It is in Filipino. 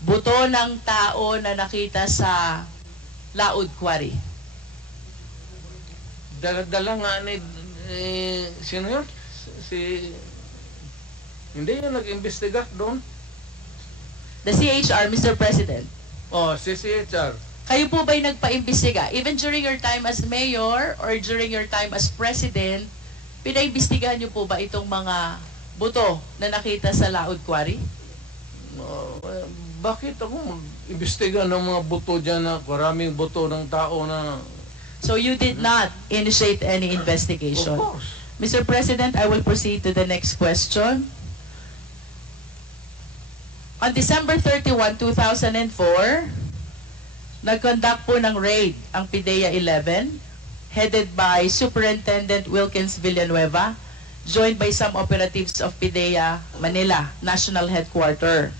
buto ng tao na nakita sa Laod Quarry? Dala nga ni sino yun? Hindi yun nag-imbestiga doon. The CHR, Mr. President. Oh, si CHR. Kayo po ba'y nagpa-imbestiga? Even during your time as mayor or during your time as president, pinaimbestigahan niyo po ba itong mga buto na nakita sa Laod Quarry? Bakit ako mag-imbestiga ng mga buto dyan na maraming buto ng tao na... So you did not initiate any Of investigation? course. Mr. President, I will proceed to the next question. On December 31, 2004, nag-conduct po ng raid ang PIDEA 11, headed by Superintendent Wilkins Villanueva, joined by some operatives of PIDEA Manila National Headquarters.